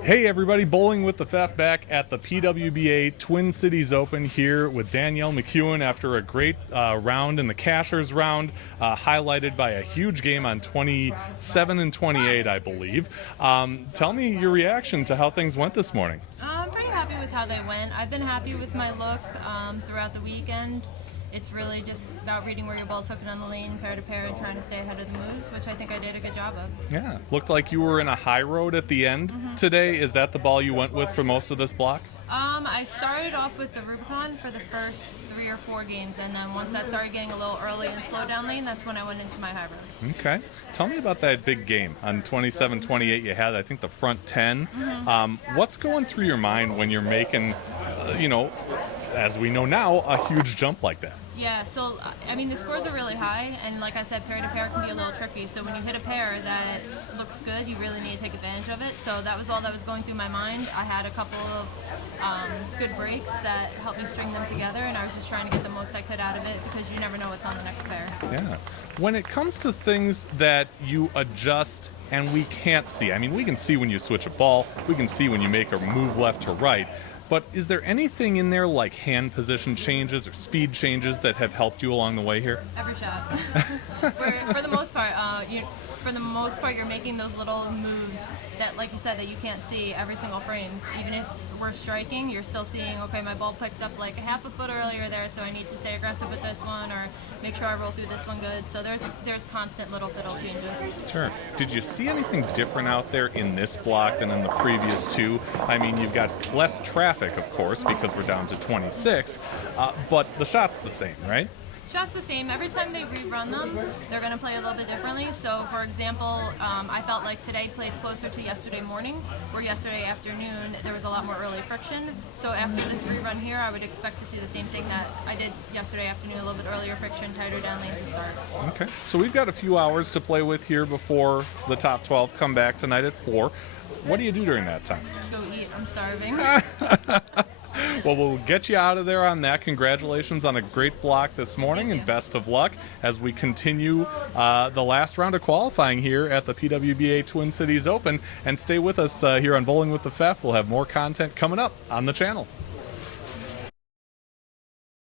Hey everybody, Bowling with the Fef back at the PWBA Twin Cities Open here with Danielle McEwan after a great round in the Cashers round, highlighted by a huge game on 27 and 28, I believe. Tell me your reaction to how things went this morning. I'm pretty happy with how they went. I've been happy with my look throughout the weekend. It's really just about reading where your ball's hooking on the lane, pair to pair, and trying to stay ahead of the moves, which I think I did a good job of. Yeah, looked like you were in a high road at the end today. Is that the ball you went with for most of this block? I started off with the Rubicon for the first 3 or 4 games, and then once that started getting a little early in the slow down lane, that's when I went into my high road. Okay. Tell me about that big game on 27-28. You had, I think, the front 10. What's going through your mind when you're making, as we know now, a huge jump like that? Yeah, so, I mean, the scores are really high, and like I said, pair to pair can be a little tricky. So when you hit a pair that looks good, you really need to take advantage of it. So that was all that was going through my mind. I had a couple of good breaks that helped me string them together, and I was just trying to get the most I could out of it because you never know what's on the next pair. Yeah. When it comes to things that you adjust and we can't see, I mean, we can see when you switch a ball, we can see when you make a move left to right, but is there anything in there like hand position changes or speed changes that have helped you along the way here? Every shot. For the most part, you're making those little moves that, like you said, that you can't see every single frame. Even if we're striking, you're still seeing, okay, my ball picked up like a half a foot earlier there, so I need to stay aggressive with this one, or make sure I roll through this one good. So there's constant little fiddle changes. Sure. Did you see anything different out there in this block than in the previous two? I mean, you've got less traffic, of course, because we're down to 26, but the shot's the same, right? Shot's the same. Every time they rerun them, they're going to play a little bit differently. So, for example, I felt like today played closer to yesterday morning, where yesterday afternoon there was a lot more early friction. So after this rerun here, I would expect to see the same thing that I did yesterday afternoon, a little bit earlier friction, tighter down lane to start. Okay. So we've got a few hours to play with here before the top 12 come back tonight at 4. What do you do during that time? Go eat. I'm starving. Well, we'll get you out of there on that. Congratulations on a great block this morning, and best of luck as we continue the last round of qualifying here at the PWBA Twin Cities Open. And stay with us here on Bowling with the Fef. We'll have more content coming up on the channel.